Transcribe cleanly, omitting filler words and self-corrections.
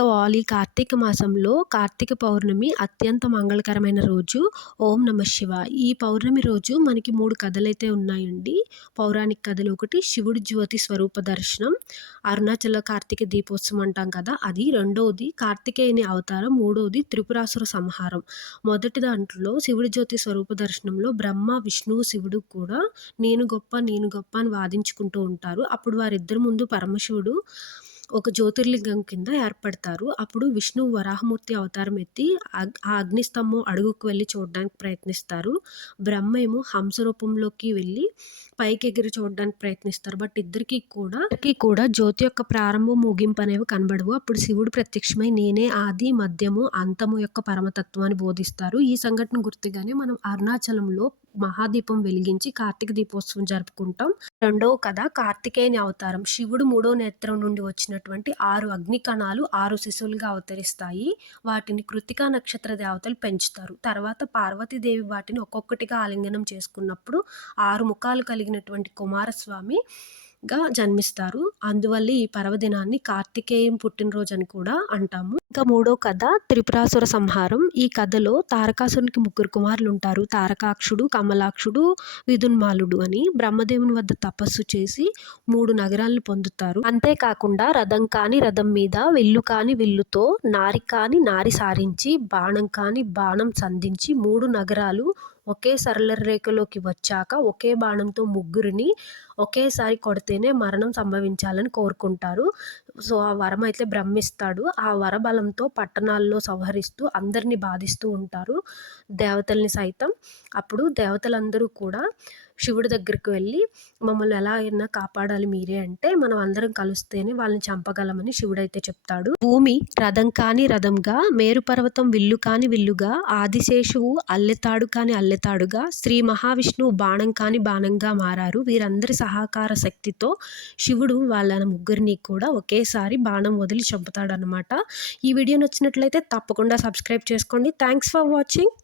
Hello all! ఈ కార్తీక మాసంలో కార్తీక పౌర్ణమి అత్యంత మంగళకరమైన రోజు. ఓం నమః శివాయ. ఈ పౌర్ణమి రోజు మనకి 3 కథలైతే ఉన్నాయండి. పౌరాణిక కథలు. ఒకటి శివుడి జ్యోతి స్వరూప దర్శనం, అరుణాచల కార్తీక దీపోత్సవం అంటాం కదా అది. రెండవది కార్తికేయుని అవతారం, మూడవది త్రిపురాసుర సంహారం. మొదటి దాంట్లో శివుడి జ్యోతి స్వరూప దర్శనంలో బ్రహ్మ, విష్ణువు, శివుడు కూడా నేను గొప్ప అని వాదించుకుంటూ ఉంటారు. అప్పుడు వారిద్దరి ముందు పరమశివుడు ఒక జ్యోతిర్లింగం కింద ఏర్పడతారు. అప్పుడు విష్ణువు వరాహమూర్తి అవతారం ఎత్తి ఆ అగ్నిస్తంభం అడుగుకు వెళ్ళి చూడడానికి ప్రయత్నిస్తారు. బ్రహ్మ ఏమో హంస రూపంలోకి వెళ్ళి పైకి ఎగిరి చూడడానికి ప్రయత్నిస్తారు. బట్ ఇద్దరికీ కూడా జ్యోతి యొక్క ప్రారంభం, ముగింపు అనేవి కనబడవు. అప్పుడు శివుడు ప్రత్యక్షమై నేనే ఆది, మధ్యము, అంతము యొక్క పరమతత్వాన్ని బోధిస్తారు. ఈ సంఘటన గుర్తుగానే మనం అరుణాచలంలో మహాదీపం వెలిగించి కార్తీక దీపోత్సవం జరుపుకుంటాం. రెండవ కథ కార్తికేయుని అవతారం. శివుడు 3వ నేత్రం నుండి వచ్చినటువంటి 6 అగ్ని కణాలు 6 శిశువులుగా అవతరిస్తాయి. వాటిని కృత్తికా నక్షత్ర దేవతలు పెంచుతారు. తర్వాత పార్వతీదేవి వాటిని ఒక్కొక్కటిగా ఆలింగనం చేసుకున్నప్పుడు 6 ముఖాలు కలిగినటువంటి కుమారస్వామిగా జన్మిస్తారు. అందువల్ల ఈ పర్వదినాన్ని కార్తికేయం పుట్టినరోజు అని కూడా అంటాము. ఇంకా మూడో కథ త్రిపురాసుర సంహారం. ఈ కథలో తారకాసురునికి 3 కుమారులు ఉంటారు. తారకాక్షుడు, కమలాక్షుడు, విదున్మాలుడు అని. బ్రహ్మదేవుని వద్ద తపస్సు చేసి 3 నగరాలను పొందుతారు. అంతేకాకుండా రథం కాని రథం మీద, విల్లు కాని విల్లుతో, నారి కాని నారి సారించి, బాణం కాని బాణం సంధించి 3 నగరాలు ఒకే సరళ రేఖలోకి వచ్చాక ఒకే బాణంతో 3ని ఒకేసారి కొడితేనే మరణం సంభవించాలని కోరుకుంటారు. సో ఆ వరం అయితే బ్రహ్మిస్తాడు. ఆ వరబలంతో పట్టణాల్లో సంహరిస్తూ అందరినీ బాధిస్తూ ఉంటారు, దేవతల్ని సైతం. అప్పుడు దేవతలందరూ కూడా శివుడి దగ్గరికి వెళ్ళి మమ్మల్ని ఎలా అయినా కాపాడాలి మీరే అంటే, మనం అందరం కలిస్తేనే వాళ్ళని చంపగలమని శివుడైతే చెప్తాడు. భూమి రథం కాని రథంగా, మేరు పర్వతం విల్లు కాని విల్లుగా, ఆదిశేషువు అల్లెతాడు కాని అల్లెతాడుగా, శ్రీ మహావిష్ణువు బాణం కాని బాణంగా మారారు. వీరందరి సహకార శక్తితో శివుడు వాళ్ళ 3 కూడా ఒకేసారి బాణం వదిలి చంపుతాడనమాట. ఈ వీడియో నచ్చినట్లయితే తప్పకుండా సబ్స్క్రైబ్ చేసుకోండి. Thanks for watching.